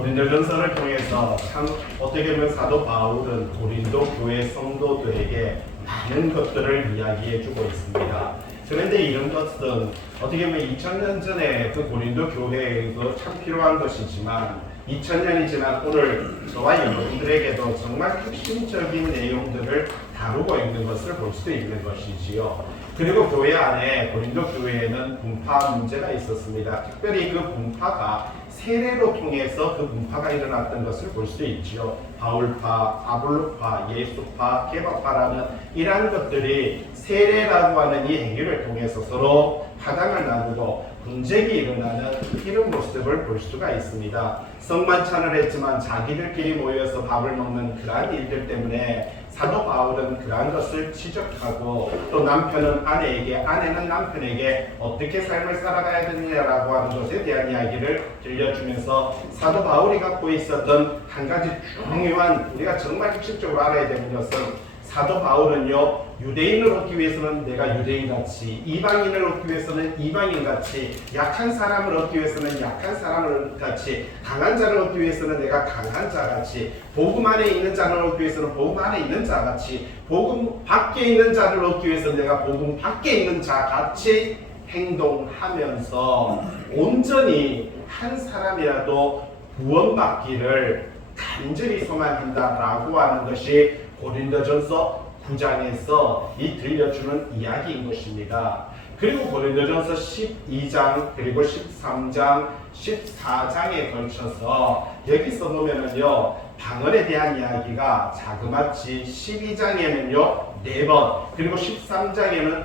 고린도전서를 통해서 참 어떻게 보면 사도 바울은 고린도 교회 성도들에게 많은 것들을 이야기해주고 있습니다. 그런데 이런 것은 어떻게 보면 2000년 전에 그 고린도 교회에도 참 필요한 것이지만 2000년이 지난 오늘 저와 여러분들에게도 정말 핵심적인 내용들을 다루고 있는 것을 볼 수 있는 것이지요. 그리고 교회 안에 고린도 교회에는 분파 문제가 있었습니다. 특별히 그 분파가 세례로 통해서 그 분파가 일어났던 것을 볼 수 있지요. 바울파, 아볼로파, 예수파, 케바파라는 이러한 것들이 세례라고 하는 이 행위를 통해서 서로 파당을 나누고 분쟁이 일어나는 이런 모습을 볼 수가 있습니다. 성만찬을 했지만 자기들끼리 모여서 밥을 먹는 그러한 일들 때문에 사도 바울은 그러한 것을 지적하고 또 남편은 아내에게, 아내는 남편에게 어떻게 삶을 살아가야 되느냐라고 하는 것에 대한 이야기를 들려주면서 사도 바울이 갖고 있었던 한 가지 중요한, 우리가 정말 핵심적으로 알아야 되는 것은 사도 바울은요, 유대인을 얻기 위해서는 내가 유대인같이, 이방인을 얻기 위해서는 이방인같이, 약한 사람을 얻기 위해서는 약한 사람을 같이, 강한 자를 얻기 위해서는 내가 강한 자같이, 복음 안에 있는 자를 얻기 위해서는 복음 안에 있는 자같이, 복음 밖에 있는 자를 얻기 위해서는 내가 복음 밖에 있는 자같이 행동하면서 온전히 한 사람이라도 구원받기를 간절히 소망한다라고 하는 것이 고린도전서 9장에서 이 들려주는 이야기인 것입니다. 그리고 고린도전서 12장 그리고 13장 14장에 걸쳐서 여기서 보면은요, 방언에 대한 이야기가 자그마치 12장에는요 4번, 그리고 13장에는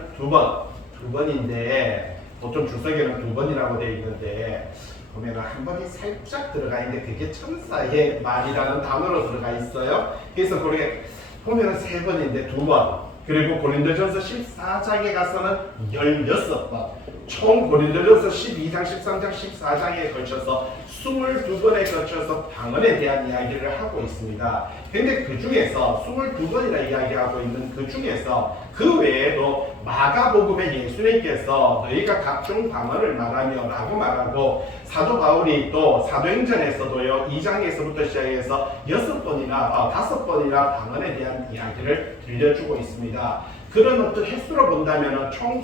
2번인데 보통 주석에는 2번이라고 되어 있는데 보면 한 번이 살짝 들어가 있는데 그게 천사의 말이라는 단어로 들어가 있어요. 그래서 그렇게 보면 3번인데 2번, 그리고 고린도전서 14장에 가서는 16번, 총 고린도전서 12장, 13장, 14장에 걸쳐서 22번에 걸쳐서 방언에 대한 이야기를 하고 있습니다. 근데 그 중에서 22번이나 이야기하고 있는 그 중에서 그 외에도 마가복음에 예수님께서 너희가 각종 방언을 말하며 라고 말하고, 사도 바울이 또 사도행전에서도요 2장에서부터 시작해서 5번이나 방언에 대한 이야기를 들려주고 있습니다. 그런 어떤 횟수로 본다면 총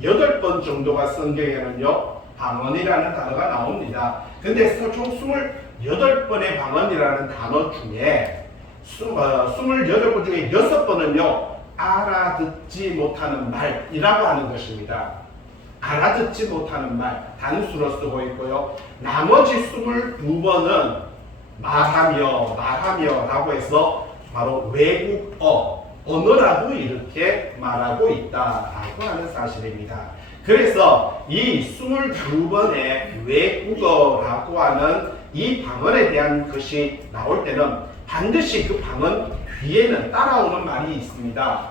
28번 정도가 성경에는요 방언이라는 단어가 나옵니다. 근데 총 28번의 방언이라는 단어 중에 28번 중에 6번은요 알아듣지 못하는 말이라고 하는 것입니다. 알아듣지 못하는 말, 단수로 쓰고 있고요. 나머지 22번은 말하며 라고 해서 바로 외국어, 언어라고 이렇게 말하고 있다라고 하는 사실입니다. 그래서 이 22번의 외국어라고 하는 이 방언에 대한 것이 나올 때는 반드시 그 방언 뒤에는 따라오는 말이 있습니다.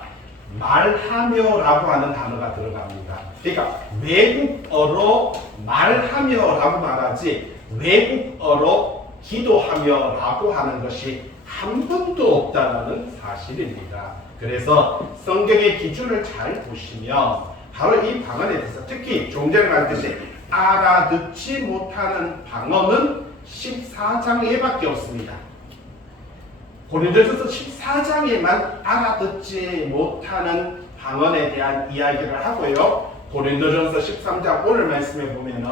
말하며라고 하는 단어가 들어갑니다. 그러니까 외국어로 말하며라고 말하지 외국어로 기도하며라고 하는 것이 한 번도 없다는 사실입니다. 그래서 성경의 기준을 잘 보시면 바로 이 방언에 대해서, 특히 좀 전에 말했듯이 알아듣지 못하는 방언은 14장에밖에 없습니다. 고린도전서 14장에만 알아듣지 못하는 방언에 대한 이야기를 하고요. 고린도전서 13장 오늘 말씀에 보면은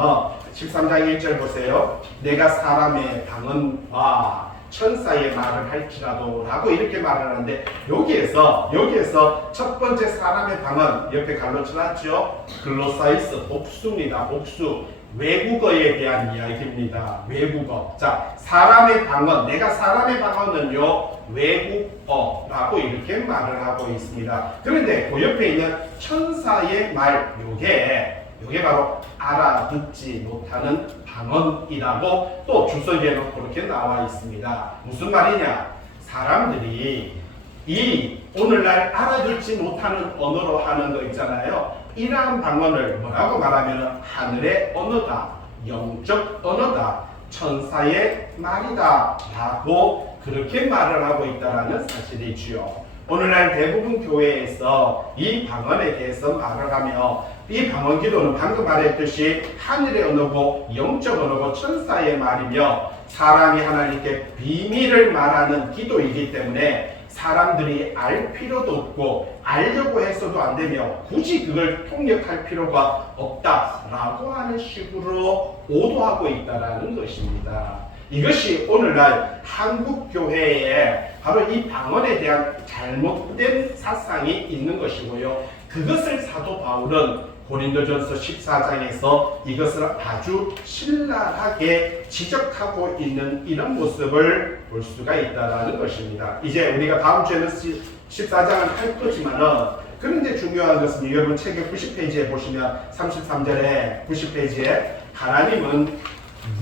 13장 1절 보세요. 내가 사람의 방언과 천사의 말을 할지라도 라고 이렇게 말을 하는데, 여기에서 첫 번째 사람의 방언 옆에 갈로 쳐놨죠. 글로사이스, 복수입니다. 복수. 외국어에 대한 이야기입니다. 외국어. 자, 사람의 방언, 내가 사람의 방언은요 외국어라고 이렇게 말을 하고 있습니다. 그런데 그 옆에 있는 천사의 말, 요게 바로 알아듣지 못하는 방언이라고 또 주석에는 그렇게 나와 있습니다. 무슨 말이냐? 사람들이 이 오늘날 알아듣지 못하는 언어로 하는 거 있잖아요. 이러한 방언을 뭐라고 말하면 하늘의 언어다, 영적 언어다, 천사의 말이다 라고 그렇게 말을 하고 있다는 사실이지요. 오늘날 대부분 교회에서 이 방언에 대해서 말을 하며 이 방언 기도는 방금 말했듯이 하늘의 언어고 영적 언어고 천사의 말이며 사람이 하나님께 비밀을 말하는 기도이기 때문에 사람들이 알 필요도 없고 알려고 해서도 안 되며 굳이 그걸 통역할 필요가 없다라고 하는 식으로 오도하고 있다라는 것입니다. 이것이 오늘날 한국교회에 바로 이 방언에 대한 잘못된 사상이 있는 것이고요. 그것을 사도 바울은 고린도전서 14장에서 이것을 아주 신랄하게 지적하고 있는 이런 모습을 볼 수가 있다는 것입니다. 이제 우리가 다음 주에는 14장을 할 거지만은 그런데 중요한 것은 여러분 책의 90페이지에 보시면 33절에 90페이지에 하나님은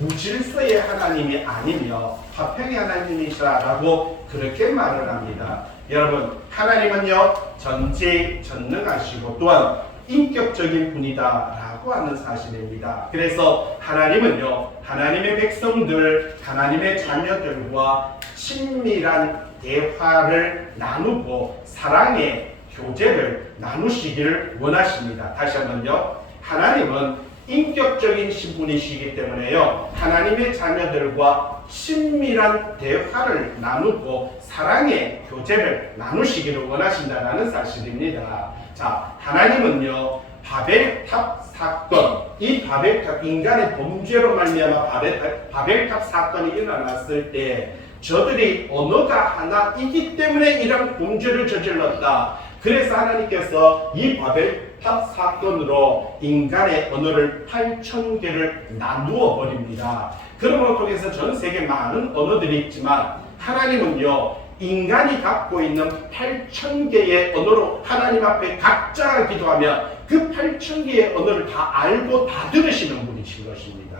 무질서의 하나님이 아니며 화평의 하나님이시라고 그렇게 말을 합니다. 여러분 하나님은요 전지전능하시고 또한 인격적인 분이다 라고 하는 사실입니다. 그래서 하나님은요 하나님의 백성들 하나님의 자녀들과 친밀한 대화를 나누고 사랑의 교제를 나누시기를 원하십니다. 다시 한번요 하나님은 인격적인 신분이시기 때문에요 하나님의 자녀들과 친밀한 대화를 나누고 사랑의 교제를 나누시기를 원하신다는 사실입니다. 자, 하나님은요 바벨탑 사건, 이 바벨탑 인간의 범죄로 말미암아 바벨탑 사건이 일어났을 때 저들이 언어가 하나이기 때문에 이런 범죄를 저질렀다. 그래서 하나님께서 이 바벨탑 사건으로 인간의 언어를 8,000개를 나누어 버립니다. 그러므로 통해서 전 세계 많은 언어들이 있지만 하나님은요 인간이 갖고 있는 8,000개의 언어로 하나님 앞에 각자 기도하면 그 8,000개의 언어를 다 알고 다 들으시는 분이신 것입니다.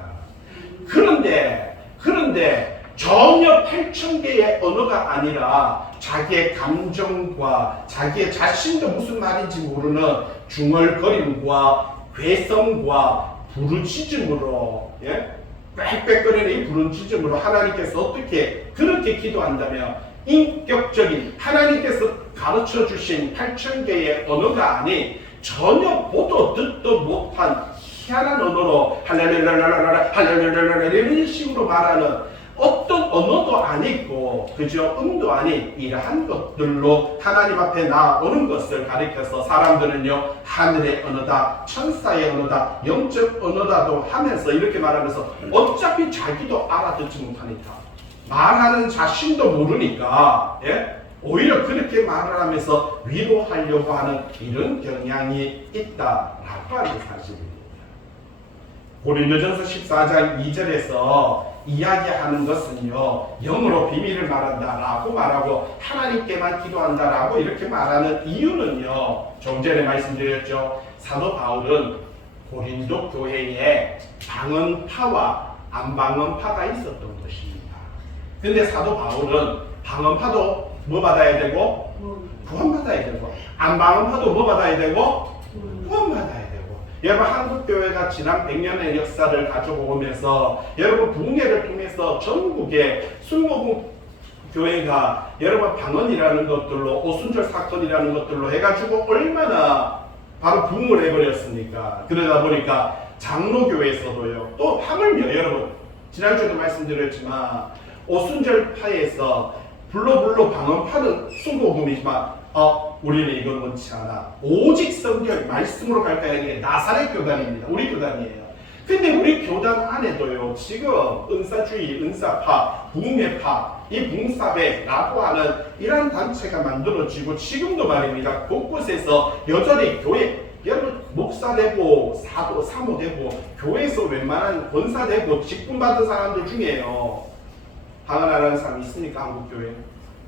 그런데 전혀 8,000개의 언어가 아니라 자기의 감정과 자기의 자신도 무슨 말인지 모르는 중얼거림과 괴성과 부르짖음으로 빽빽거리는 이 부르짖음으로 하나님께서 어떻게 그렇게 기도한다면 인격적인 하나님께서 가르쳐 주신 8,000개의 언어가 아닌 전혀 보도 듣도 못한 희한한 언어로 할렐루야 할렐루야 이런 식으로 말하는 어떤 언어도 아니고 그저 음도 아닌 이러한 것들로 하나님 앞에 나오는 것을 가리켜서 사람들은요 하늘의 언어다 천사의 언어다 영적 언어다도 하면서 이렇게 말하면서 어차피 자기도 알아듣지 못하니까 말하는 자신도 모르니까 오히려 그렇게 말을 하면서 위로하려고 하는 이런 경향이 있다라고 하는 사실입니다. 고린도전서 14장 2절에서 이야기하는 것은요 영으로 비밀을 말한다라고 말하고 하나님께만 기도한다라고 이렇게 말하는 이유는요 좀 전에 말씀드렸죠. 사도 바울은 고린도 교회에 방언파와 안방언파가 있었던 것입니다. 근데 사도 바울은 방언파도 뭐 받아야 되고 구원받아야 되고 안방언파도 뭐 받아야 되고 구원받아야 되고 여러분 한국교회가 지난 100년의 역사를 가지고 오면서 여러분 부흥회를 통해서 전국의 순복음 교회가 여러분 방언이라는 것들로 오순절 사건이라는 것들로 해가지고 얼마나 바로 부흥을 해버렸습니까? 그러다 보니까 장로교회에서도요 또 하물며 여러분 지난주에도 말씀드렸지만 오순절파에서 불로 방언파는 순복음이지만 우리는 이걸 원치 않아. 오직 성경 말씀으로 갈 거야. 나사렛 교단입니다. 우리 교단이에요. 근데 우리 교단 안에도요 지금 은사주의, 은사파, 부흥회파, 이 붕사배라고 하는 이런 단체가 만들어지고 지금도 말입니다. 곳곳에서 여전히 교회 여러분 목사 되고 사도, 사모 되고 교회에서 웬만한 권사 되고 직분 받은 사람들 중에요 방언하는 사람이 있습니까? 한국교회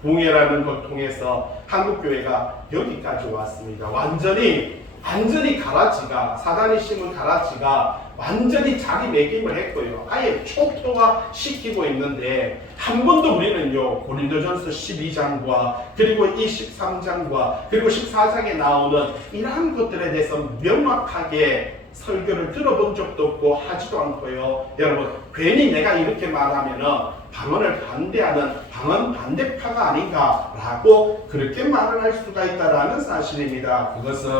부흥회라는 걸 통해서 한국교회가 여기까지 왔습니다. 완전히 가라지가 사단이 심은 가라지가 완전히 자리매김을 했고요. 아예 초토화 시키고 있는데 한 번도 우리는요 고린도전서 12장과 그리고 이 13장과 그리고 14장에 나오는 이러한 것들에 대해서 명확하게 설교를 들어본 적도 없고 하지도 않고요. 여러분 괜히 내가 이렇게 말하면은 방언을 반대하는 방언 반대파가 아닌가라고 그렇게 말을 할 수가 있다라는 사실입니다. 그것은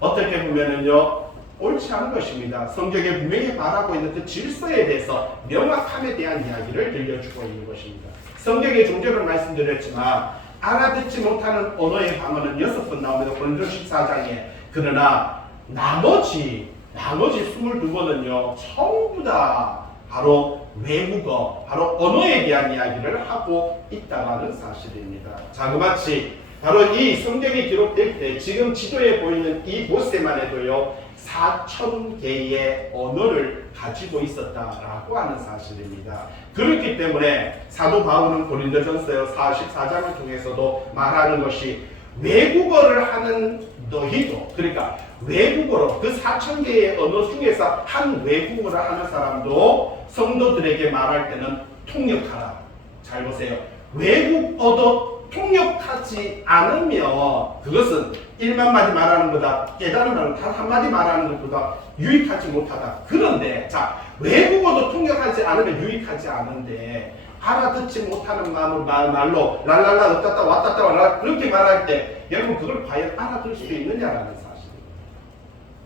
어떻게 보면은요 옳지 않은 것입니다. 성경에 분명히 말하고 있는 그 질서에 대해서 명확함에 대한 이야기를 들려주고 있는 것입니다. 성경의 종교를 말씀드렸지만 알아듣지 못하는 언어의 방언은 6번 나옵니다. 고린도 14장에. 그러나 나머지 22번은요 전부 다 바로 외국어, 바로 언어에 대한 이야기를 하고 있다는 사실입니다. 자그마치 바로 이 성경이 기록될 때 지금 지도에 보이는 이곳에만 해도요 4,000개의 언어를 가지고 있었다라고 하는 사실입니다. 그렇기 때문에 사도 바울은 고린도전서 44장을 통해서도 말하는 것이 외국어를 하는 너희도, 그러니까 외국어로 그 4,000개의 언어 중에서 한 외국어를 하는 사람도 성도들에게 말할 때는 통역하라. 잘 보세요. 외국어도 통역하지 않으면 그것은 1만마디 말하는 것보다 깨달은 말은 단 한마디 말하는 것보다 유익하지 못하다. 그런데 자 외국어도 통역하지 않으면 유익하지 않은데 알아듣지 못하는 말로 랄랄라 어따따 왔다따 랄라 그렇게 말할 때 여러분 그걸 과연 알아들 수 있느냐라는 사실입니다.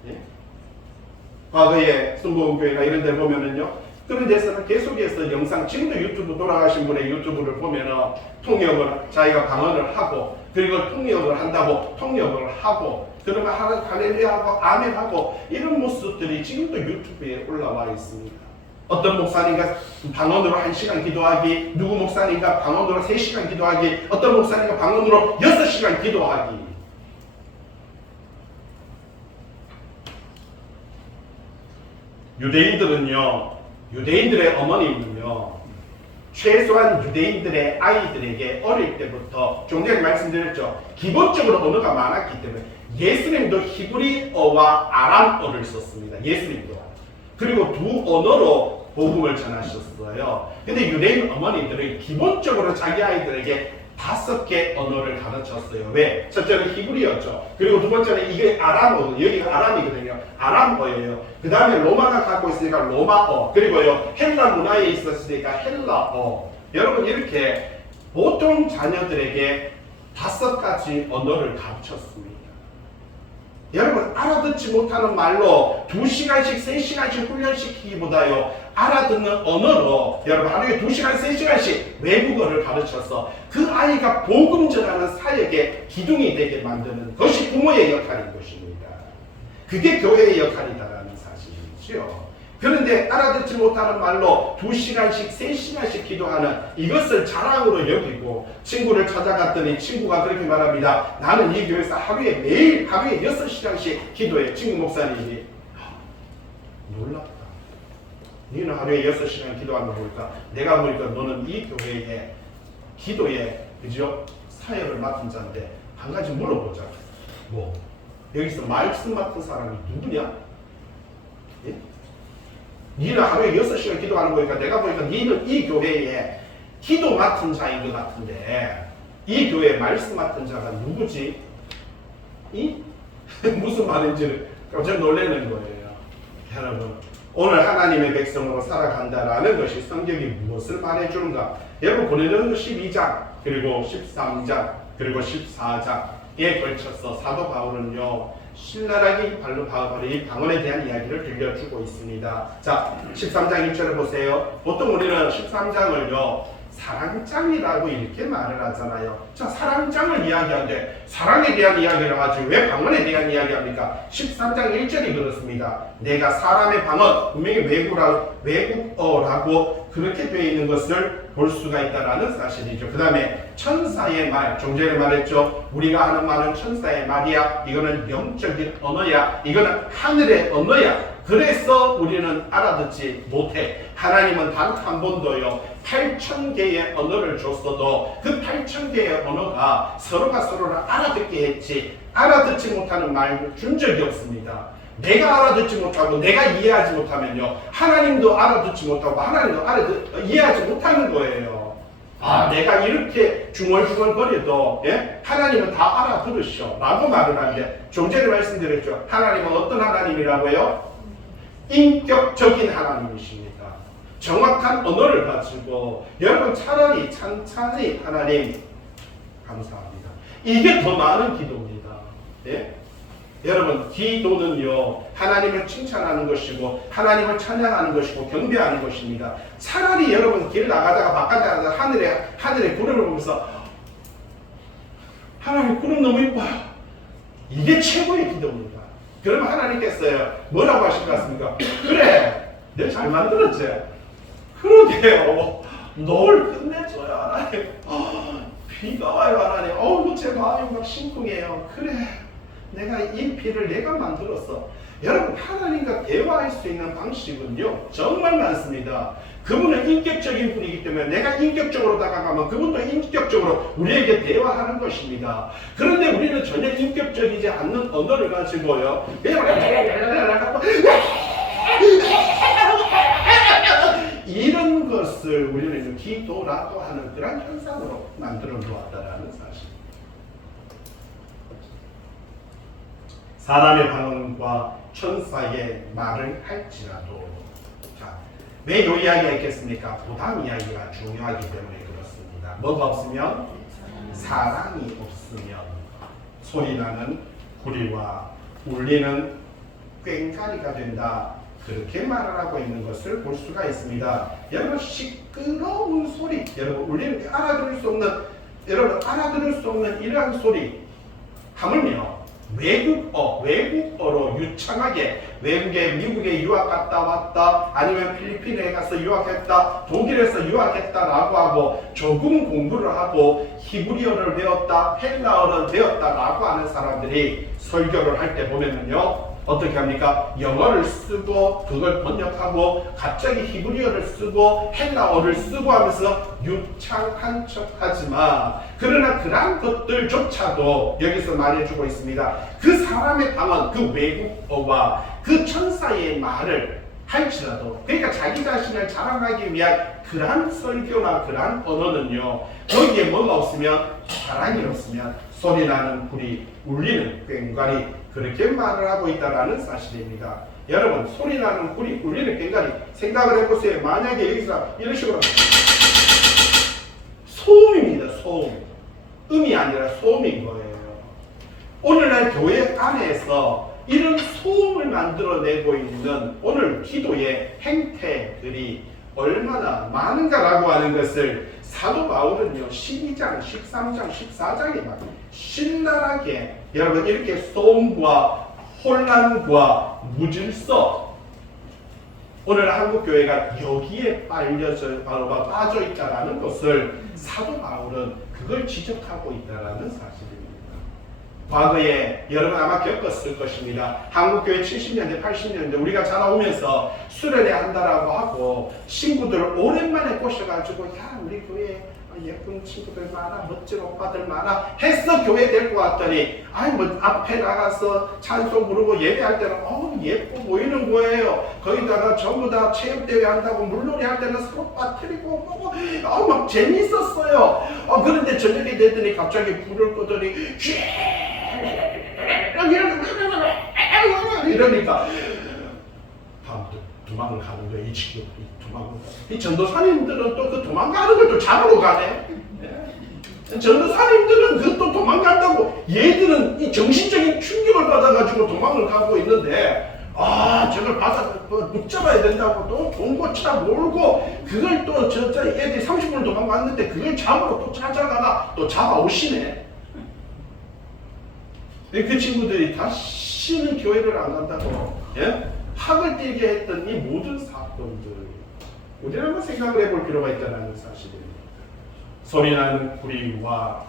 예? 과거에 순복음교회가 이런 데 보면은요 그런 데서는 계속해서 영상, 지금도 유튜브 돌아가신 분의 유튜브를 보면은 통역을 자기가 방언을 하고 그리고 통역을 한다고 통역을 하고 그러면 할렐루야하고 아멘하고 이런 모습들이 지금도 유튜브에 올라와 있습니다. 어떤 목사님과 방언으로 1시간 기도하기, 누구 목사님과 방언으로 3시간 기도하기, 어떤 목사님과 방언으로 6시간 기도하기. 유대인들의 어머니는요 최소한 유대인들의 아이들에게 어릴 때부터 좀 전에 말씀드렸죠. 기본적으로 언어가 많았기 때문에 예수님도 히브리어와 아람어를 썼습니다. 예수님도. 그리고 두 언어로 복음을 전하셨어요. 근데 유대인 어머니들은 기본적으로 자기 아이들에게 5개 언어를 가르쳤어요. 왜? 첫째는 히브리어죠. 그리고 두 번째는 이게 아람어, 여기가 아람이거든요. 아람어예요. 그 다음에 로마가 갖고 있으니까 로마어, 그리고요 헬라 문화에 있었으니까 헬라어. 여러분 이렇게 보통 자녀들에게 5가지 언어를 가르쳤습니다. 여러분 알아듣지 못하는 말로 2시간씩 3시간씩 훈련시키기보다요 알아듣는 언어로 여러분 하루에 2시간 3시간씩 외국어를 가르쳐서 그 아이가 복음 전하는 사역의 기둥이 되게 만드는 것이 부모의 역할인 것입니다. 그게 교회의 역할이다라는 사실이죠. 그런데 알아듣지 못하는 말로 2시간씩 3시간씩 기도하는 이것을 자랑으로 여기고 친구를 찾아갔더니 친구가 그렇게 말합니다. 나는 이 교회에서 매일 하루에 6시간씩 기도해. 친구 목사님이 놀랍다. 너는 하루에 6시간 기도하는 거 보니까 내가 보니까 너는 이 교회의 기도에 그죠? 사역을 맡은 자인데 한 가지 물어보자. 뭐? 여기서 말씀 맡은 사람이 누구냐? 예? 니는 하루에 6시간 기도하는 거니까 내가 보니까 니는 이 교회에 기도 맡은 자인 것 같은데 이 교회에 말씀 맡은 자가 누구지? 이? 무슨 말인지를 깜짝 놀라는 거예요. 여러분 오늘 하나님의 백성으로 살아간다라는 것이 성경이 무엇을 말해주는가? 여러분 고린도전서 12장 그리고 13장 그리고 14장에 걸쳐서 사도 바울은요 신랄하게 바로 이 방언에 대한 이야기를 들려주고 있습니다. 자 13장 1절을 보세요. 보통 우리는 13장을요 사랑장이라고 이렇게 말을 하잖아요. 자 사랑장을 이야기하는데 사랑에 대한 이야기를 하지 왜 방언에 대한 이야기합니까? 13장 1절이 그렇습니다. 내가 사람의 방언 분명히 외국어라고 그렇게 되어 있는 것을 볼 수가 있다는 사실이죠. 그 다음에 천사의 말, 좀 전에 말했죠. 우리가 하는 말은 천사의 말이야. 이거는 영적인 언어야. 이거는 하늘의 언어야. 그래서 우리는 알아듣지 못해. 하나님은 단 한 번도요 8,000개의 언어를 줬어도 그 8,000개의 언어가 서로가 서로를 알아듣게 했지 알아듣지 못하는 말을 준 적이 없습니다. 내가 알아듣지 못하고 내가 이해하지 못하면요 하나님도 알아듣지 못하고 하나님도 이해하지 못하는 거예요. 아 내가 이렇게 중얼중얼거려도 예? 하나님은 다 알아들으셔 라고 말을 하는데 좀 전에 말씀드렸죠. 하나님은 어떤 하나님이라고요? 인격적인 하나님이십니다. 정확한 언어를 가지고 여러분 차라리 찬찬히 하나님 감사합니다. 이게 더 많은 기도입니다. 예? 여러분, 기도는요, 하나님을 칭찬하는 것이고, 하나님을 찬양하는 것이고, 경배하는 것입니다. 차라리 여러분, 길 나가다가 바깥에 나가서 하늘에 구름을 보면서, 하나님, 구름 너무 이뻐요. 이게 최고의 기도입니다. 그러면 하나님께서요, 뭐라고 하실 것 같습니까? 그래, 내가 잘 만들었지? 그러게요. 널 끝내줘야 하나님. 비가 와요, 하나님. 제 마음이 막 심쿵해요. 그래, 내가 이 비를 내가 만들었어. 여러분, 하나님과 대화할 수 있는 방식은요, 정말 많습니다. 그분은 인격적인 분이기 때문에 내가 인격적으로 다가가면 그분도 인격적으로 우리에게 대화하는 것입니다. 그런데 우리는 전혀 인격적이지 않는 언어를 가지고요, 이런 것을 우리는 기도라고 하는 그런 현상으로 만들어 놓았다라는 사실. 사람의 반응과 천사의 말을 할지라도, 자, 왜 이 이야기가 있겠습니까? 부담 이야기가 중요하기 때문에 그렇습니다. 뭐가 없으면? 사랑이 없으면 소리나는 구리와 울리는 꽹과리가 된다. 그렇게 말을 하고 있는 것을 볼 수가 있습니다. 여러분, 시끄러운 소리, 여러분 울리는 알아들을 수 없는 이러한 소리, 하물며 외국어로 유창하게 미국에 유학 갔다 왔다, 아니면 필리핀에 가서 유학했다, 독일에서 유학했다라고 하고 조금 공부를 하고 히브리어를 배웠다, 헬라어를 배웠다라고 하는 사람들이 설교를 할 때 보면은요, 어떻게 합니까? 영어를 쓰고 그걸 번역하고 갑자기 히브리어를 쓰고 헬라어를 쓰고 하면서 유창한 척하지만, 그러나 그러한 것들조차도 여기서 말해주고 있습니다. 그 사람의 방언, 그 외국어와 그 천사의 말을 할지라도, 그러니까 자기 자신을 자랑하기 위한 그러한 설교나 그러한 언어는요, 거기에 뭐가 없으면, 사랑이 없으면 소리나는 불이 울리는 꽹과리, 그렇게 말을 하고 있다는 사실입니다. 여러분, 소리나는 불이 울리는 꽹과리 생각을 해보세요. 만약에 여기서 이런 식으로 소음입니다. 소음. 음이 아니라 소음인 거예요. 오늘날 교회 안에서 이런 소음을 만들어내고 있는 오늘 기도의 행태들이 얼마나 많은가라고 하는 것을 사도 바울은요, 12장, 13장, 14장에 막 신랄하게 여러분 이렇게 소음과 혼란과 무질서, 오늘 한국교회가 여기에 빠져 있다는 것을 사도 바울은 그걸 지적하고 있다는 사실입니다. 과거에 여러분 아마 겪었을 것입니다. 한국교회 70년대, 80년대 우리가 자라오면서 수련회 한다라고 하고 친구들을 오랜만에 꼬셔가지고, 야, 우리 교회에 예쁜 친구들 많아, 멋진 오빠들 많아 해서 교회 데리고 왔더니, 앞에 나가서 찬송 부르고 예배할 때는 예뻐 보이는 거예요. 거기다가 전부 다 체육대회 한다고 물놀이 할 때는 서로 빠뜨리고 막 재미있었어요. 그런데 저녁에 되더니 갑자기 불을 끄더니 이러니까 다음부터 도망을 가는 거예요. 이 친구 이 전도사님들은 또 그 도망가는 걸 또 잡으러 가네. 전도사님들은 그 또 도망간다고 얘들은 이 정신적인 충격을 받아가지고 도망을 가고 있는데, 저걸 붙잡아야 된다고 또 봉고차 몰고 그걸 또 애들이 30분을 도망갔는데 그걸 잡으러 또 찾아가가 또 잡아오시네. 그 친구들이 다시는 교회를 안 간다고, 학을 띄게 했던 이 모든 사건들, 우리는 한번 생각을 해볼 필요가 있다는 사실입니다. 소리나는 구리와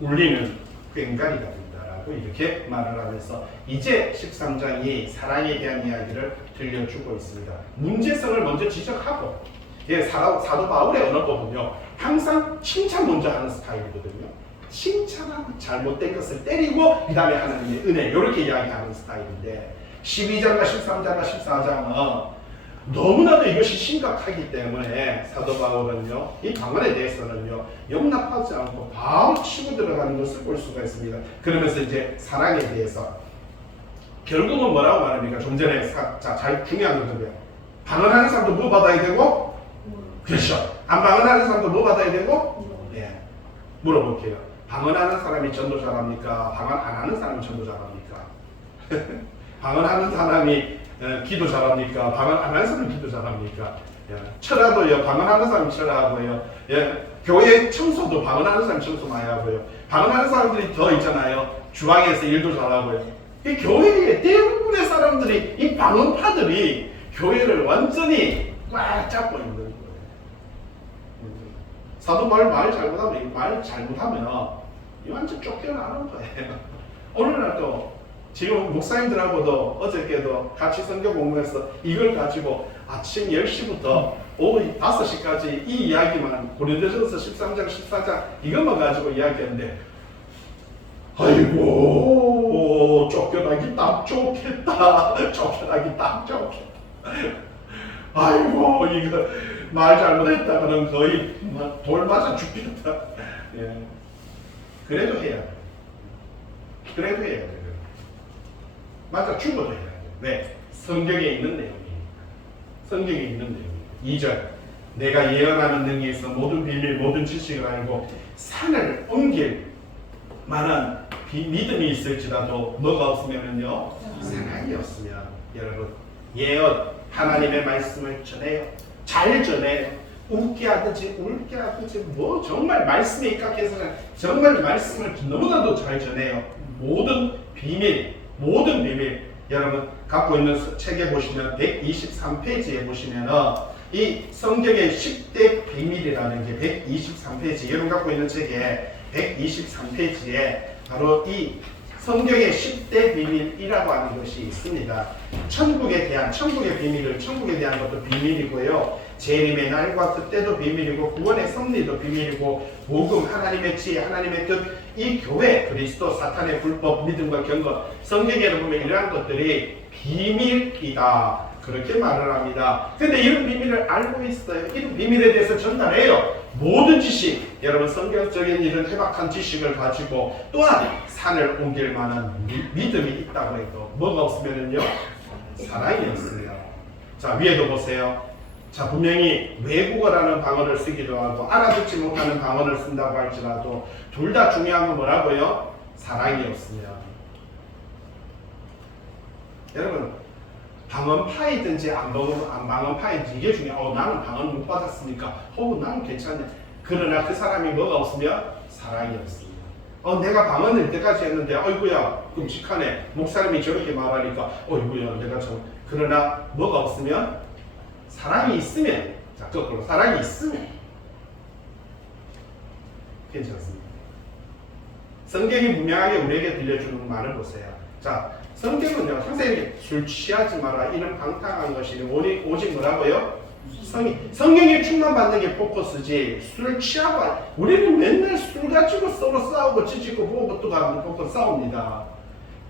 울리는 꽹과리가 된다라고 이렇게 말을 하면서 이제 13장이 사랑에 대한 이야기를 들려주고 있습니다. 문제성을 먼저 지적하고, 사도 바울의 언어법은요, 항상 칭찬 먼저 하는 스타일이거든요. 칭찬하고 잘못된 것을 때리고 그 다음에 하나님의 은혜, 이렇게 이야기하는 스타일인데, 12장과 13장과 14장은 너무나도 이것이 심각하기 때문에 사도 바울은요, 이 방언에 대해서는요, 용납하지 않고 바로 치고 들어가는 것을 볼 수가 있습니다. 그러면서 이제 사랑에 대해서 결국은 뭐라고 말합니까? 좀 전에 잘 중요한 거거든요. 방언하는 사람도 뭐 받아야 되고, 그렇죠. 안 방언하는 사람도 뭐 받아야 되고, 물어볼게요. 방언하는 사람이 전도자랍니까? 방언 안 하는 사람이 전도자랍니까? 방언하는 사람이 기도 잘합니까? 방언 안 하는 사람이 기도 잘합니까? 철화도요, 방언하는 사람이 철화하고요. 교회 청소도 방언하는 사람이 청소 많이 하고요. 방언하는 사람들이 더 있잖아요. 주방에서 일도 잘하고요. 이 교회의 대부분의 사람들이, 이 방언파들이 교회를 완전히 꽉 잡고 있는 거예요. 사도 말 잘못하면, 이 완전 쫓겨나는 거예요. 오늘날도 지금 목사님들하고도 어저께도 같이 성경 공부해서 이걸 가지고 아침 10시부터 오후 5시까지 이 이야기만, 고린도전서 13장 14장 이것만 가지고 이야기했는데, 아이고 쫓겨나기 딱 좋겠다. 쫓겨나기 딱 좋겠다. 아이고 이거 말 잘못했다가는 거의 돌 맞아 죽겠다. 예. 그래도 해야 돼. 그래도 해야 돼. 맞아 죽어도 해야 돼. 왜? 성경에 있는 내용이니까. 성경에 있는 내용이니까. 2절 내가 예언하는 능력에 있어 모든 비밀 모든 지식을 알고 산을 옮길 만한 믿음이 있을지라도 뭐가 없으면요 사랑이 없으면 여러분 예언 하나님의 말씀을 전해요. 잘 전해요. 웃게 하든지 울게 하든지 뭐 정말 말씀에 입각해서 정말 말씀을 너무나도 잘 전해요. 모든 비밀 여러분 갖고 있는 책에 보시면 123페이지에 보시면은 이 성경의 10대 비밀이라는 게 123페이지 여러분 갖고 있는 책에 123페이지에 바로 이 성경의 10대 비밀이라고 하는 것이 있습니다. 천국의 비밀을 천국에 대한 것도 비밀이고요. 재림의 날과 그때도 비밀이고 구원의 섭리도 비밀이고 복음 하나님의 지혜 하나님의 뜻 이 교회 그리스도 사탄의 불법 믿음과 경건 성경에 보면 이러한 것들이 비밀이다 그렇게 말을 합니다. 근데 이런 비밀을 알고 있어요. 이런 비밀에 대해서 전달해요. 모든 지식 여러분 성경적인 이런 해박한 지식을 가지고 또한 산을 옮길 만한 믿음이 있다고 해도 뭐가 없으면요 사랑이 없어요. 자 위에도 보세요. 자 분명히 외국어라는 방언을 쓰기도 하고 알아듣지 못하는 방언을 쓴다고 할지라도 둘 다 중요한 건 뭐라고요? 사랑이 없으면. 여러분 방언파이든지 안 방언파이든지 이게 중요해요. 나는 방언 못 받았으니까 나는 괜찮네. 그러나 그 사람이 뭐가 없으면 사랑이 없으면 내가 방언을 이때까지 했는데 어이구야 끔찍하네. 목사님이 저렇게 말하니까 어이구야 내가 좀 그러나 뭐가 없으면 사랑이 있으면 자 거꾸로 사랑이 있으면 괜찮습니다. 성경이 분명하게 우리에게 들려주는 말을 보세요. 자 성경은요 선생님이 술 취하지 마라 이런 방탕한 것이 오직 뭐라고요? 성경에 충만 받는 게 포커스지 술 취하고 우리는 맨날 술 가지고 서로 싸우고 찌찌고 보고도 가고 싸웁니다.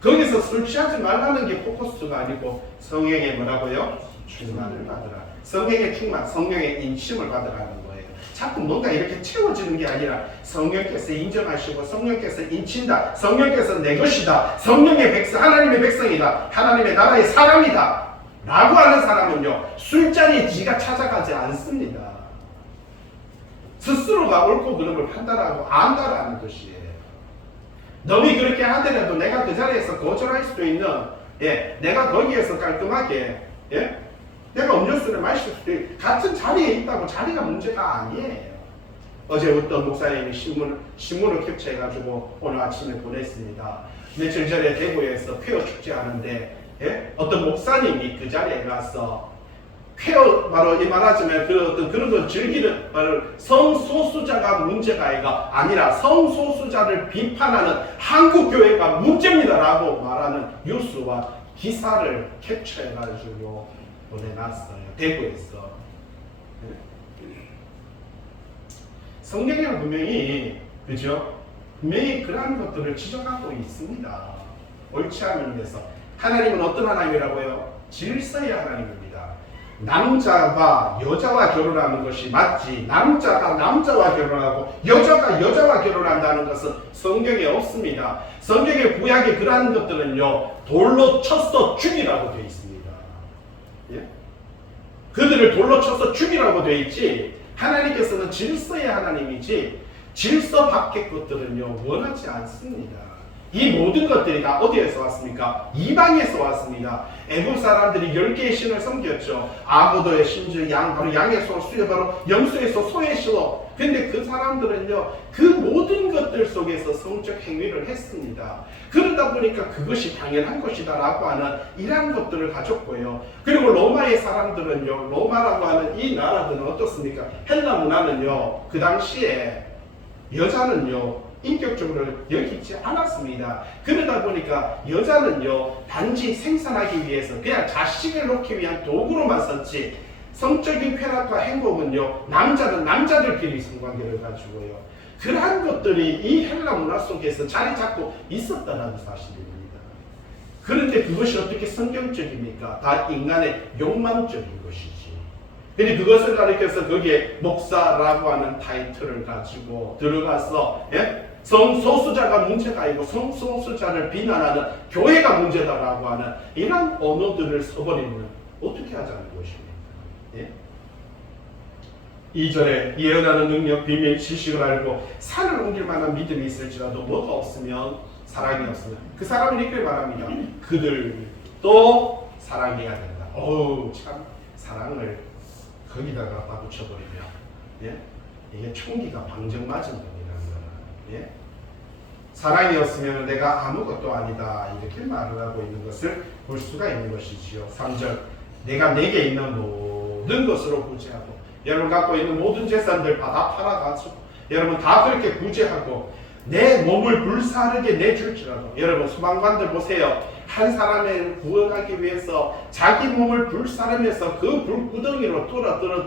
거기서 술 취하지 말라는 게 포커스가 아니고 성경에 뭐라고요? 충만을 받으라. 성경의 충만, 성령의 인심을 받으라는 거예요. 자꾸 뭔가 이렇게 채워지는 게 아니라 성령께서 인정하시고 성령께서 인친다. 성령께서 내 것이다. 성령의 백성, 하나님의 백성이다. 하나님의 나라의 사람이다. 라고 하는 사람은요. 술자리에 지가 찾아가지 않습니다. 스스로가 옳고 그른 걸 판단하고 안다라는 것이에요. 너희 그렇게 하더라도 내가 그 자리에서 거절할 수도 있는 내가 거기에서 깔끔하게 내가 음료수를 마실 수도 있고 같은 자리에 있다고 자리가 문제가 아니에요. 어제 어떤 목사님이 신문을 캡처해가지고 오늘 아침에 보냈습니다. 며칠 전에 대구에서 쾌어 축제 하는데 어떤 목사님이 그 자리에 가서 쾌어 바로 이 말하자면 그런 걸 즐기는 성소수자가 문제가 아니라 성소수자를 비판하는 한국교회가 문제입니다라고 말하는 뉴스와 기사를 캡처해가지고 보내놨어요. 대구에서. 성경에는 분명히 그죠? 분명히 그러한 것들을 지적하고 있습니다. 옳지 않은 데서 하나님은 어떤 하나님이라고요? 질서의 하나님입니다. 남자가 여자와 결혼하는 것이 맞지 남자가 남자와 결혼하고 여자가 여자와 결혼한다는 것은 성경에 없습니다. 성경의 구약의 그러한 것들은요 돌로 쳐서 죽이라고 되어 있습니다. 그들을 돌로 쳐서 죽이라고 되어 있지 하나님께서는 질서의 하나님이지 질서 밖의 것들은요 원하지 않습니다. 이 모든 것들이 다 어디에서 왔습니까? 이방에서 왔습니다. 애굽 사람들이 10개의 신을 섬겼죠. 아고도의 신주 양, 바로 양의 소, 수여 바로 염소의 소, 소의 신로. 근데 그 사람들은요, 그 모든 것들 속에서 성적 행위를 했습니다. 그러다 보니까 그것이 당연한 것이다라고 하는 이러한 것들을 가졌고요. 그리고 로마의 사람들은요, 로마라고 하는 이 나라들은 어떻습니까? 헬라 문화는요, 그 당시에 여자는요, 인격적으로 여기지 않았습니다. 그러다 보니까 여자는요, 단지 생산하기 위해서 그냥 자식을 놓기 위한 도구로만 썼지, 성적인 쾌락과 행복은요, 남자는 남자들끼리 성관계를 가지고요. 그러한 것들이 이 헬라 문화 속에서 자리 잡고 있었다는 사실입니다. 그런데 그것이 어떻게 성경적입니까? 다 인간의 욕망적인 것이지. 근데 그것을 가리켜서 거기에 목사라고 하는 타이틀을 가지고 들어가서, 성소수자가 문제가 아니고 성소수자를 비난하는 교회가 문제다라고 하는 이런 언어들을 써버리면 어떻게 하자는 것입니까? 2절에 예언하는 능력, 비밀, 지식을 알고 산을 옮길 만한 믿음이 있을지라도 뭐가 없으면, 사랑이 없으면 그 사람은 이렇게 말합니다. 그들도 사랑해야 된다. 어우, 참 사랑을 거기다가 갖다 붙여버리면 이게 총기가 방정 맞은 겁니다. 사랑이 없으면 내가 아무것도 아니다, 이렇게 말을 하고 있는 것을 볼 수가 있는 것이지요. 3절, 내가 내게 있는 모든 것으로 구제하고, 여러분 갖고 있는 모든 재산들 다 팔아가지고 여러분 다 그렇게 구제하고 내 몸을 불사르게 내줄지라도, 여러분 소방관들 보세요. 한 사람을 구원하기 위해서 자기 몸을 불사르면서 그 불구덩이로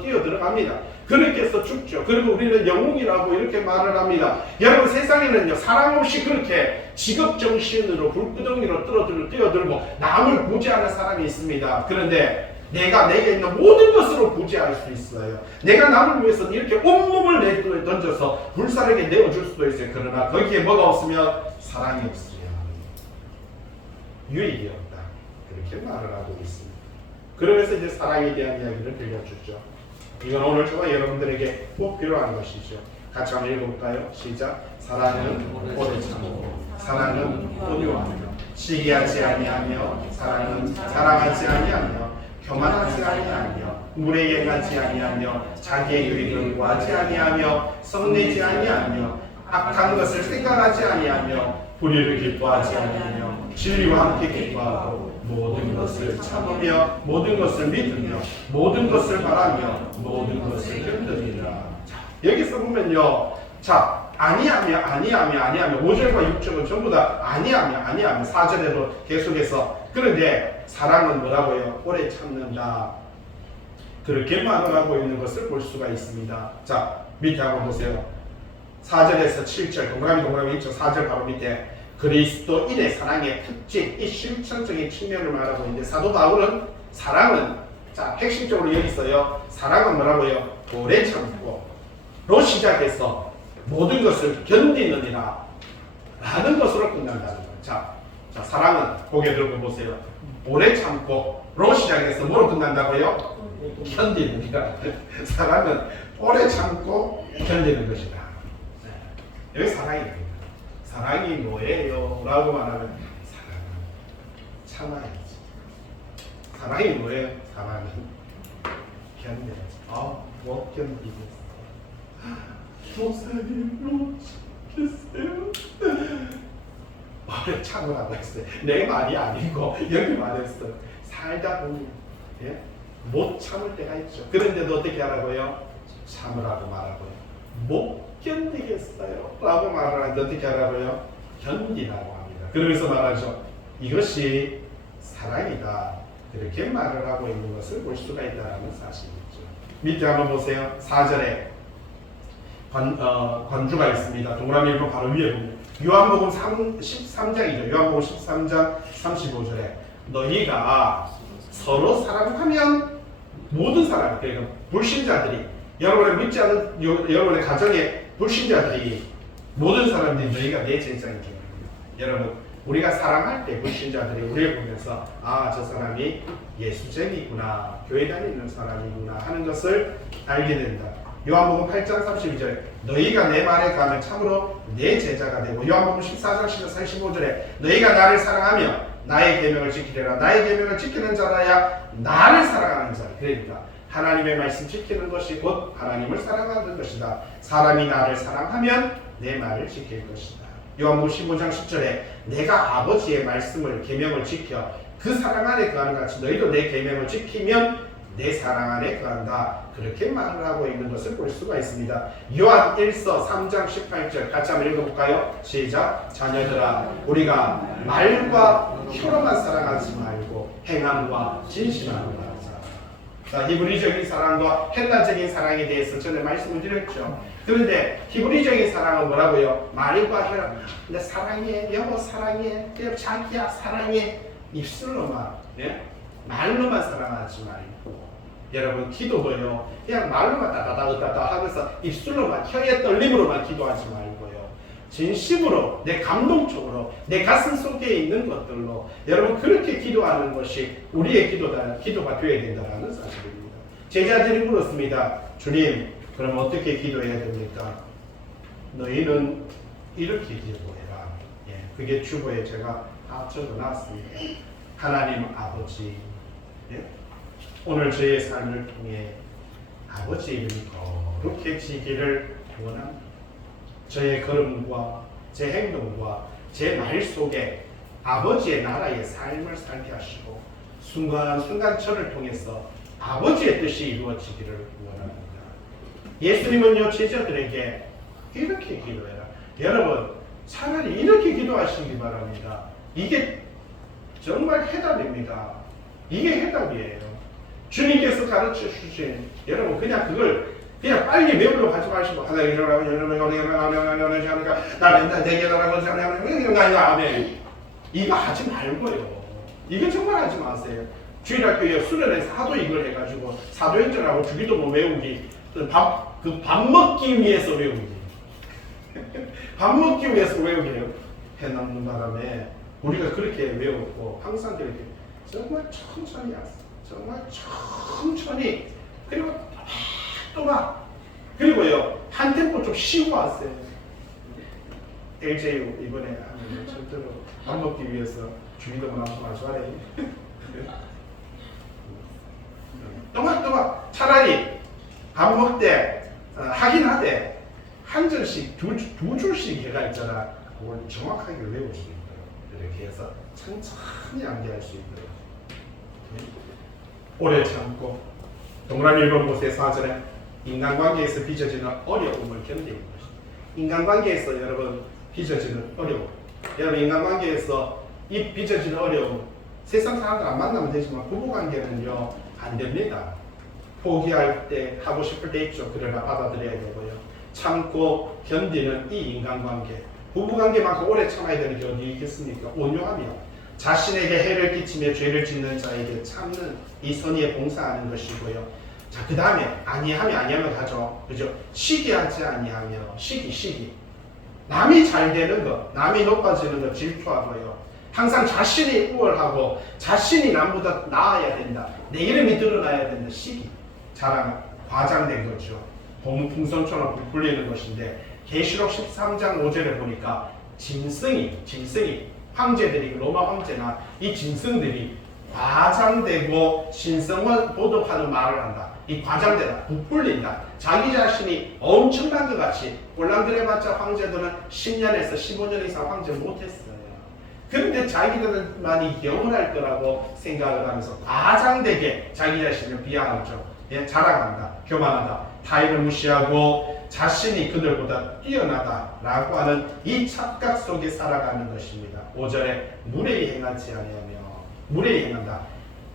뛰어 들어갑니다. 그렇게 해서 죽죠. 그리고 우리는 영웅이라고 이렇게 말을 합니다. 여러분 세상에는요, 사랑 없이 그렇게 직업정신으로 불구덩이로 뛰어들고 남을 구제하는 사람이 있습니다. 그런데 내가 내게 있는 모든 것으로 구제할 수 있어요. 내가 남을 위해서 이렇게 온몸을 던져서 불사르게 내어줄 수도 있어요. 그러나 거기에 뭐가 없으면 사랑이 없으면 유익이 없다, 그렇게 말을 하고 있습니다. 그러면서 이제 사랑에 대한 이야기를 들려주죠. 이건 오늘 저와 여러분들에게 꼭 필요한 것이죠. 같이 한번 읽어볼까요? 시작. 사랑은 오래 참고, 사랑은 온유하며, 시기하지 아니하며, 사랑은 자랑하지 아니하며, 교만하지 아니하며, 물에 행하지 아니하며, 자기의 유익을 구하지 아니하며, 성내지 아니하며, 악한 것을 생각하지 아니하며, 불의를 기뻐하지 아니하며, 진리와 함께 기뻐하고, 모든 것을 참으며, 모든 것을 믿으며, 모든 것을 바라며, 모든 것을 견디리라. 여기서 보면요, 자, 아니하며 5절과 6절은 전부 다 아니하며 4절에도 계속해서, 그런데 사랑은 뭐라고요? 오래 참는다, 그렇게 말을 하고 있는 것을 볼 수가 있습니다. 자, 밑에 한번 보세요. 4절에서 7절, 동그라미 있죠. 4절 바로 밑에 그리스도인의 사랑의 특징, 이 실천적인 측면을 말하고 있는데, 사도 바울은 사랑은, 자, 핵심적으로 여기 있어요. 사랑은 뭐라고요? 오래 참고 로 시작해서 모든 것을 견디느니라 라는 것으로 끝난다는 거예요. 자, 사랑은 고개 들고 보세요. 오래 참고 로 시작해서 뭐로 끝난다고요? 견디느니라. 사랑은 오래 참고 견디는 것이다. 여기 사랑입니다. 사랑이 뭐예요? 라고 말하면 사랑은 참아야지. 사랑이 뭐예요? 사랑은 견뎌야지. 못 견디겠어. 목사님 못 참겠어요. 오래 참으라고 했어요. 내 말이 아니고 여기 말했어요. 살다 보면 못 참을 때가 있죠. 그런데도 어떻게 하라고요? 참으라고 말하고요. 못 견디겠어요 라고 말을 하는데 어떻게 하라고요? 견디라고 합니다. 그러면서 말하죠. 이것이 사랑이다, 그렇게 말을 하고 있는 것을 볼 수가 있다는 사실이죠. 밑에 한번 보세요. 4절에 관주가 있습니다. 동그라미 읽고 바로 위에 보면 요한복음 13장이죠. 요한복음 13장 35절에 너희가 서로 사랑하면 모든 사람, 그러니까 불신자들이, 여러분의 믿지 않는 여러분의 가정에 불신자들이, 모든 사람들이 너희가 내 제자인 줄 압니다. 여러분, 우리가 사랑할 때 불신자들이 우리를 보면서 저 사람이 예수쟁이구나, 교회 다니는 사람이구나 하는 것을 알게 된다. 요한복음 8장 32절에 너희가 내 말에 가면 참으로 내 제자가 되고, 요한복음 14장 15절에 너희가 나를 사랑하며 나의 계명을 지키리라. 나의 계명을 지키는 자라야 나를 사랑하는 자. 그러니까 하나님의 말씀 지키는 것이 곧 하나님을 사랑하는 것이다. 사람이 나를 사랑하면 내 말을 지킬 것이다. 요한복음 15장 10절에 내가 아버지의 말씀을 계명을 지켜 그 사랑 안에 거하는 같이 너희도 내 계명을 지키면 내 사랑 안에 거한다. 그렇게 말을 하고 있는 것을 볼 수가 있습니다. 요한 1서 3장 18절 같이 한번 읽어볼까요? 시작. 자녀들아 우리가 말과 혀로만 사랑하지 말고 행함과 진실함으로 하자. 자, 히브리적인 사랑과 헬라적인 사랑에 대해서 전에 말씀을 드렸죠. 그런데 히브리적인 사랑은 뭐라고요? 말과 혀. 근데 사랑해, 여보 사랑해, 자기야 사랑해. 입술로만, 예? 말로만 사랑하지 말고, 여러분 기도도요 그냥 말로만 따다다다다 하면서 입술로만 혀의 떨림으로만 기도하지 말고요, 진심으로 내 감동적으로 내 가슴 속에 있는 것들로 여러분 그렇게 기도하는 것이 우리의 기도가 되어야 된다는 사실입니다. 제자들이 물었습니다. 주님, 그럼 어떻게 기도해야 됩니까? 너희는 이렇게 기도해라. 예, 그게 주보에 제가 다 적어놨습니다. 하나님 아버지, 예? 오늘 저의 삶을 통해 아버지 이름이 거룩해지기를 원합니다. 저의 걸음과 제 행동과 제 말 속에 아버지의 나라의 삶을 살게 하시고 순간순간 저를 통해서 아버지의 뜻이 이루어지기를 원합니다. 예수님은요 제자들에게 이렇게 기도해라. 여러분 차라리 이렇게 기도하시기 바랍니다. 이게 정말 해답입니다. 이게 해답이에요. 주님께서 가르쳐 주신, 여러분 그냥 그걸 그냥 빨리 외우려고 하지 마시고 나 맨날 대결하라고 아멘. 이거 하지 말고요. 이거 정말 하지 마세요. 주일학교에 수련회에서 하도 이걸 해가지고 사도행전하고 주기도문 외우기, 밥 먹기 위해서 외우기, 밥 먹기 위해서 외우기를 해놓는 바람에 우리가 그렇게 외웠고 항상 그렇게 정말 천천히 하세요. 정말 천천히, 그리고 또 그리고요 한 템포 좀 쉬고 하세요. LJ 이번에 하면 절대로 밥 먹기 위해서 주기도문 한번 하셔야 또막 차라리 밥 먹되 하긴 하되 한 절씩 두 줄씩 해가 있잖아. 그걸 정확하게 외울 수 있도록 이렇게 해서 천천히 암기할 수 있도록 오래 참고 동그라미 1번 보세요. 4절에 인간관계에서 빚어지는 어려움을 견디는 것입니다. 인간관계에서 여러분 빚어지는 어려움, 여러분 인간관계에서 이 빚어지는 어려움, 세상 사람들 안 만나면 되지만 부부관계는요 안 됩니다. 포기할 때 하고 싶을 때 있죠. 그러나 받아들여야 되고요. 참고 견디는 이 인간관계, 부부관계만큼 오래 참아야 되는 게 어디 있겠습니까? 온유하며 자신에게 해를 끼치며 죄를 짓는 자에게 참는 이 선의에 봉사하는 것이고요. 자, 그 다음에 아니하면 가죠. 그죠? 시기하지 아니하며 시기. 남이 잘 되는 것, 남이 높아지는 것 질투하고요. 항상 자신이 우월하고 자신이 남보다 나아야 된다. 내 이름이 드러나야 된다. 시기, 자랑, 과장된 거죠. 풍선처럼 부풀리는 것인데 계시록 13장 5절에 보니까 짐승이 황제들이, 로마 황제나 이 짐승들이 과장되고 신성을 보도하는 말을 한다. 이 과장되다, 부풀린다. 자기 자신이 엄청난 것 같이, 꼴랑들해봤자 황제들은 10년에서 15년 이상 황제 못했어요. 그런데 자기들만이 영원할 거라고 생각을 하면서 과장되게 자기 자신을 비하하죠. 예, 자랑한다, 교만하다, 타인을 무시하고 자신이 그들보다 뛰어나다라고 하는 이 착각 속에 살아가는 것입니다. 5절에 무례히 행하지 아니하며, 무례히 행한다.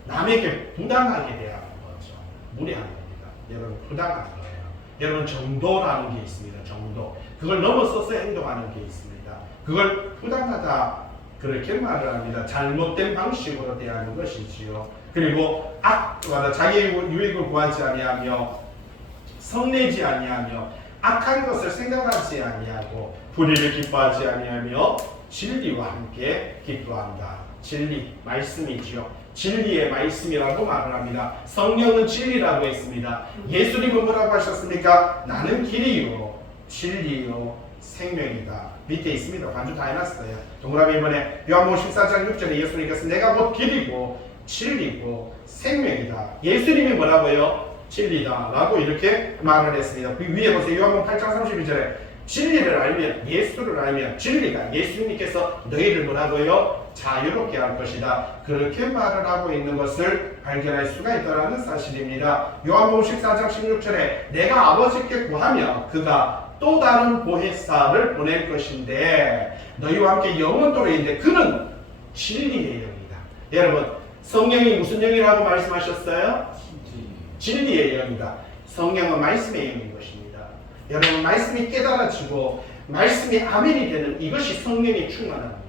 남에게 부당하게 대하는 거죠. 무례한 겁니다. 여러분 부당한 거예요. 여러분 정도라는 게 있습니다. 정도. 그걸 넘어서서 행동하는 게 있습니다. 그걸 부당하다 그렇게 말을 합니다. 잘못된 방식으로 대하는 것이지요. 그리고 자기의 유익을 구하지 아니하며 성내지 아니하며 악한 것을 생각하지 아니하고 불의를 기뻐하지 아니하며 진리와 함께 기뻐한다. 진리, 말씀이지요. 진리의 말씀이라고 말을 합니다. 성령은 진리라고 했습니다. 예수님은 뭐라고 하셨습니까? 나는 길이요, 진리요, 생명이다. 밑에 있습니다. 반주 다 해놨어요. 동그라미 이번에 요한복음 14장 6절에 예수님께서 내가 곧 길이고 진리고 생명이다. 예수님이 뭐라고요? 진리다 라고 이렇게 말을 했습니다. 그 위에 보세요. 요한복음 8장 32절에 진리를 알면, 예수를 알면, 진리가 예수님께서 너희를 뭐라고요? 자유롭게 할 것이다. 그렇게 말을 하고 있는 것을 발견할 수가 있다는 사실입니다. 요한복음 14장 16절에 내가 아버지께 구하며 그가 또 다른 보혜사를 보낼 것인데 너희와 함께 영원토록 있는데 그는 진리의 영이다. 여러분, 성령이 무슨 영이라고 말씀하셨어요? 진리의 영이다. 성령은 말씀의 영인 것입니다. 여러분, 말씀이 깨달아지고 말씀이 아멘이 되는 이것이 성령의 충만함입니다.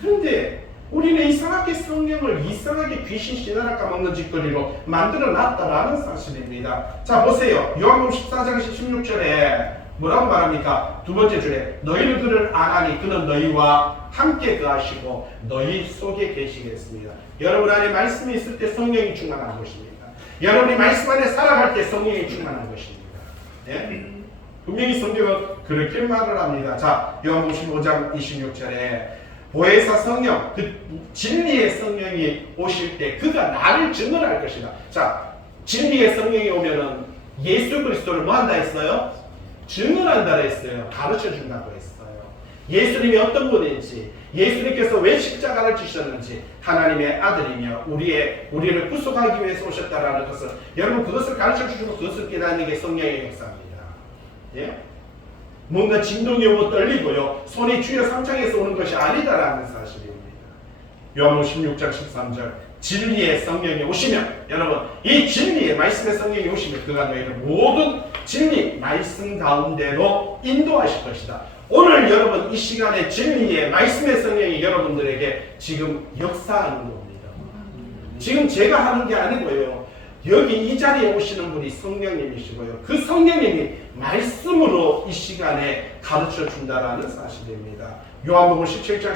그런데 우리는 이상하게 성령을 이상하게 귀신 씨나라 까먹는 짓거리로 만들어 놨다라는 사실입니다. 자, 보세요. 요한복음 14장 16절에 뭐라고 말합니까? 두 번째 줄에 너희는 그를 아나니 그는 너희와 함께 거하시고 너희 속에 계시겠습니다. 여러분 안에 말씀이 있을 때 성령이 충만한 것입니다. 여러분이 말씀 안에 살아갈 때 성령이 충만한 것입니다. 네? 분명히 성경은 그렇게 말을 합니다. 자, 요한복음 15장 26절에 보혜사 성령, 그 진리의 성령이 오실 때 그가 나를 증언할 것이다. 자, 진리의 성령이 오면은 예수 그리스도를 뭐 한다 했어요? 증언한다 했어요. 가르쳐 준다고 했어요. 예수님이 어떤 분인지, 예수님께서 왜 십자가를 지셨는지, 하나님의 아들이며 우리를 구속하기 위해서 오셨다라는 것을, 여러분 그것을 가르쳐 주시고 그것을 깨닫는 게 성령의 역사입니다. 예? 뭔가 진동이 오고 떨리고요. 손이 주여 삼창에서 오는 것이 아니다라는 사실입니다. 요한복음 16장 13절 진리의 성령이 오시면, 여러분 이 진리의 말씀의 성령이 오시면 그가 너희를 모든 진리 말씀 가운데로 인도하실 것이다. 오늘 여러분 이 시간에 진리의 말씀의 성령이 여러분들에게 지금 역사하는 겁니다. 지금 제가 하는 게 아니고요. 여기 이 자리에 오시는 분이 성령님이시고요. 그 성령님이 말씀으로 이 시간에 가르쳐 준다라는 사실입니다. 요한복음 17장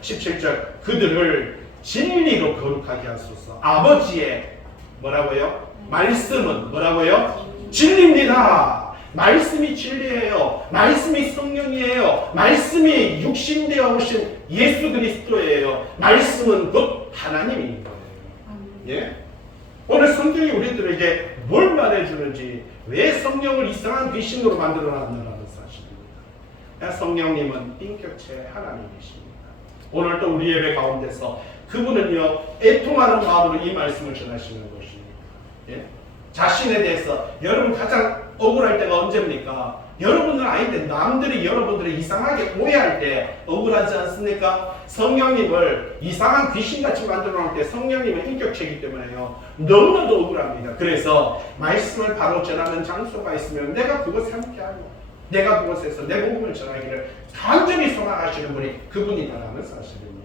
17절 그들을 진리로 거룩하게 하소서. 아버지의 뭐라고요? 말씀은 뭐라고요? 진리입니다. 말씀이 진리예요. 말씀이 성령이에요. 말씀이 육신되어 오신 예수 그리스도예요. 말씀은 곧 하나님인 거예요. 예? 오늘 성경이 우리들에게 뭘 말해주는지, 왜 성령을 이상한 귀신으로 만들어놨느냐는 사실입니다. 성령님은 인격체 하나님이십니다. 오늘 또 우리 예배 가운데서 그분은요 애통하는 마음으로 이 말씀을 전하시는 것입니다. 예? 자신에 대해서 여러분 가장 억울할 때가 언제입니까? 여러분은 아닌데 남들이 여러분들을 이상하게 오해할 때 억울하지 않습니까? 성령님을 이상한 귀신같이 만들어 놓을 때 성령님은 인격체이기 때문에요 너무나도 억울합니다. 그래서 말씀을 바로 전하는 장소가 있으면 내가 그것을 함께하고 내가 그곳에서 내 복음을 전하기를 간절히 소망하시는 분이 그분이다라는 사실입니다.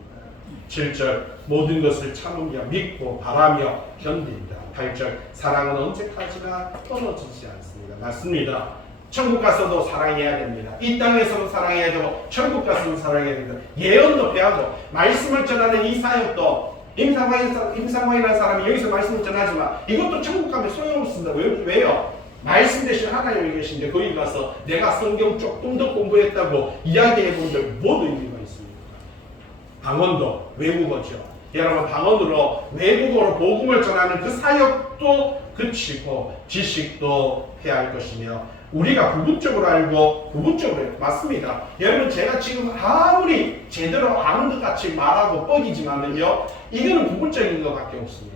7절 모든 것을 참으며 믿고 바라며 견딘다. 8절 사랑은 언제까지나 떨어지지 않습니다. 맞습니다. 천국 가서도 사랑해야 됩니다. 이 땅에서도 사랑해야 되고 천국 가서도 사랑해야 됩니다. 예언도 배하고 말씀을 전하는 이 사역도 임상광이라는 사람이 여기서 말씀을 전하지만 이것도 천국 가면 소용없습니다. 왜요? 말씀 대신 하나님이 계신데 거기 가서 내가 성경 조금 더 공부했다고 이야기해본들 뭐도 의미가 있습니까? 방언도 외국어죠. 여러분 방언으로 외국어로 복음을 전하는 그 사역도 그치고 지식도 해야 할 것이며 우리가 부분적으로 알고 부분적으로 해요. 맞습니다. 여러분 제가 지금 아무리 제대로 아는 것 같이 말하고 뻑이지만은요 이거는 부분적인 것밖에 없습니다.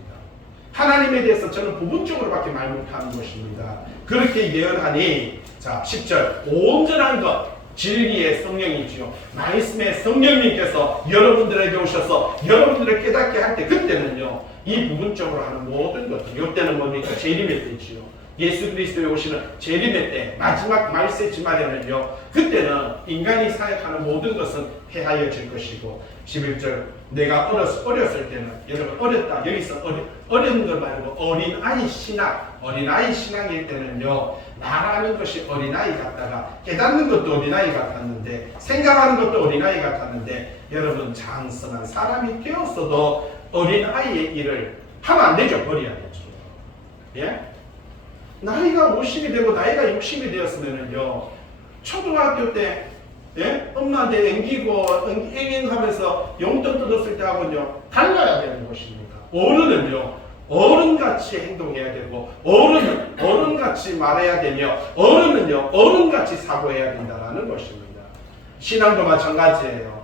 하나님에 대해서 저는 부분적으로밖에 말 못하는 것입니다. 그렇게 예언하니 자 10절 온전한 것 진리의 성령이지요. 말씀의 성령님께서 여러분들에게 오셔서 여러분들을 깨닫게 할 때 그때는요 이 부분적으로 하는 모든 것들 이때는 뭡니까? 재림의 때지요. 예수 그리스도에 오시는 재림의 때 마지막 말세지 말에는요 그때는 인간이 사역하는 모든 것은 해하여질 것이고 11절 내가 어렸을 때는 여러분 어렸다 여기서 어린 걸 말고 어린아이 신앙일 때는요 말하는 것이 어린아이 같다가 깨닫는 것도 어린아이 같았는데 생각하는 것도 어린아이 같았는데 여러분 장성한 사람이 되었어도 어린아이의 일을 하면 안 되죠. 버려야 되죠. 예? 나이가 50이 되고 나이가 60이 되었으면은요 초등학교 때 예? 엄마한테 앵기고 앵앵하면서 용돈 뜯었을 때 하고는요 달라야 되는 것입니다. 어른은요 어른같이 행동해야 되고 어른같이 말해야 되며 어른은요 어른같이 사고해야 된다는 것입니다. 신앙도 마찬가지예요.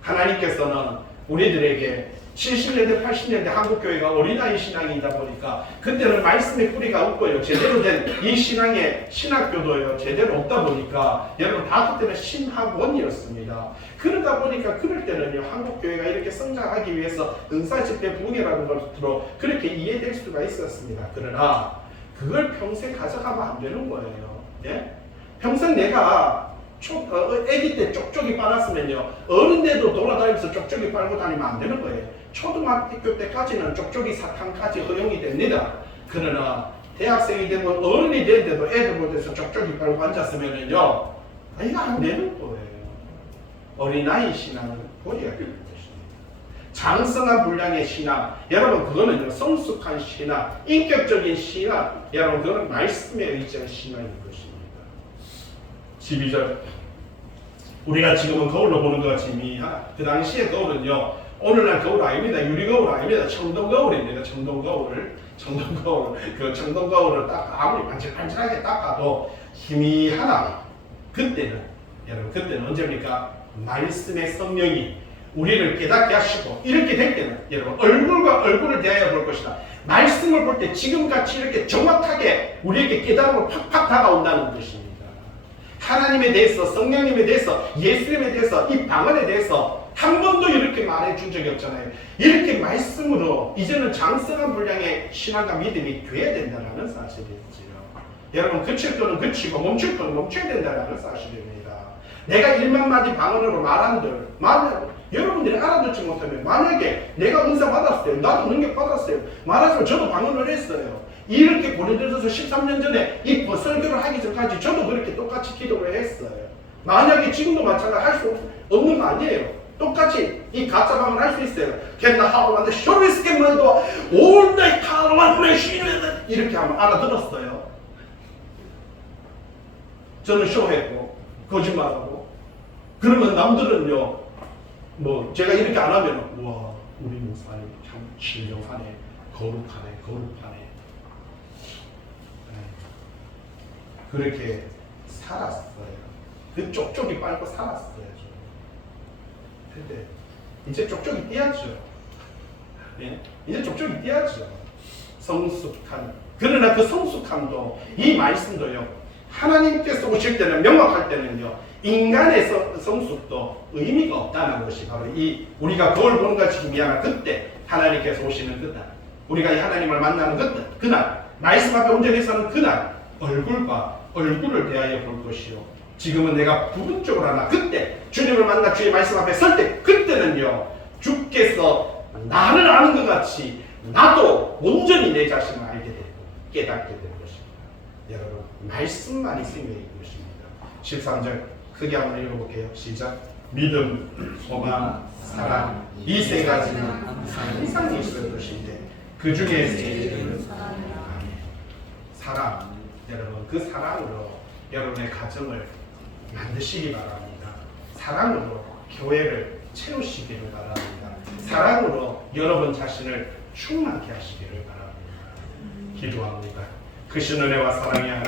하나님께서는 우리들에게 70년대 80년대 한국교회가 어린아이 신앙이다 보니까 그때는 말씀의 뿌리가 없고요 제대로 된 이 신앙의 신학교도요 제대로 없다 보니까 여러분 다 그때는 신학원이었습니다. 그러다 보니까 그럴 때는요 한국교회가 이렇게 성장하기 위해서 은사집회 부흥회라는 것으로 그렇게 이해될 수가 있었습니다. 그러나 그걸 평생 가져가면 안 되는 거예요. 예? 평생 내가 아기 때 쪽쪽이 빨았으면요 어른 돼도 돌아다니면서 쪽쪽이 빨고 다니면 안 되는 거예요. 초등학교 때까지는 쪽쪽이 사탕까지 허용이 됩니다. 그러나 대학생이 되면 어른이 되는데도 애들 보면서 쪽쪽이 빨고 앉았으면요 이거 안 되는 거예요. 어린아이 신앙은 버려야 되는 것입니다. 장성한 분량의 신앙 여러분 그거는요 성숙한 신앙 인격적인 신앙 여러분 그거는 말씀에 의지한 신앙인 것입니다. 12절 우리가 지금은 거울로 보는 것 같이 그 당시의 거울은요 오늘날 거울 아닙니다. 유리거울 아닙니다. 청동거울입니다. 청동거울. 그 청동거울을 딱 아무리 반질반질하게 닦아도 희미하다. 그때는 여러분 그때는 언제입니까? 말씀의 성령이 우리를 깨닫게 하시고 이렇게 될 때는 여러분 얼굴과 얼굴을 대하여 볼 것이다. 말씀을 볼 때 지금같이 이렇게 정확하게 우리에게 깨달음으로 팍팍 다가온다는 것입니다. 하나님에 대해서 성령님에 대해서 예수님에 대해서 이 방언에 대해서 한 번도 이렇게 말해준 적이 없잖아요. 이렇게 말씀으로 이제는 장성한 분량의 신앙과 믿음이 돼야 된다는 사실이지요. 여러분 그칠 거는 그치고 멈출 거는 멈춰야 된다는 사실입니다. 내가 1만 마디 방언으로 말한들 여러분들이 알아듣지 못하면 만약에 내가 은사 받았어요. 나도 능력 받았어요. 말하지만 저도 방언을 했어요. 이렇게 고린도전서 13년 전에 이 설교를 하기 전까지 저도 그렇게 똑같이 기도를 했어요. 만약에 지금도 마찬가지 할 수 없는 거 아니에요. 똑같이 이 가짜 방언 할 수 있어요. 겟나 하루만데 쇼리스켓만도 올나이 하루만데 쉬는 이렇게 하면 알아들었어요. 저는 쇼했고 거짓말하고 그러면 남들은요 뭐 제가 이렇게 안 하면 와 우리 목사님 참 신령하네 거룩하네 그렇게 살았어요. 그 쪽쪽이 빨고 살았어요. 근데 이제 쪽쪽이 띄었죠. 예? 이제 쪽쪽이 띄었죠. 성숙한 그러나 그 성숙함도 이 말씀도요 하나님께서 오실 때는 명확할 때는요 인간의 성숙도 의미가 없다는 것이 바로 이 우리가 거울 보는 것이 미안한 그때 하나님께서 오시는 그날 우리가 이 하나님을 만나는 그날 말씀 앞에 온전히 서는 그날 얼굴과 얼굴을 대하여 볼 것이요 지금은 내가 부분적으로 하나 그때 주님을 만나 주의 말씀 앞에 설 때 그때는요 주께서 나를 아는 것 같이 나도 온전히 내 자신을 알게 되고 깨닫게 될 것입니다. 여러분 말씀만이 생명인 것입니다. 13절 크게 한번 읽어볼게요. 시작. 믿음, 소망, 사랑 이 세 가지는 항상 있을 것인데 그 중에 제일은 사랑. 여러분 그 사랑으로 여러분의 가정을 만드시기 바랍니다. 사랑으로 교회를 채우시기를 바랍니다. 사랑으로 여러분 자신을 충만케 하시기를 바랍니다. 기도합니다. 크신 은혜와 사랑의 하나님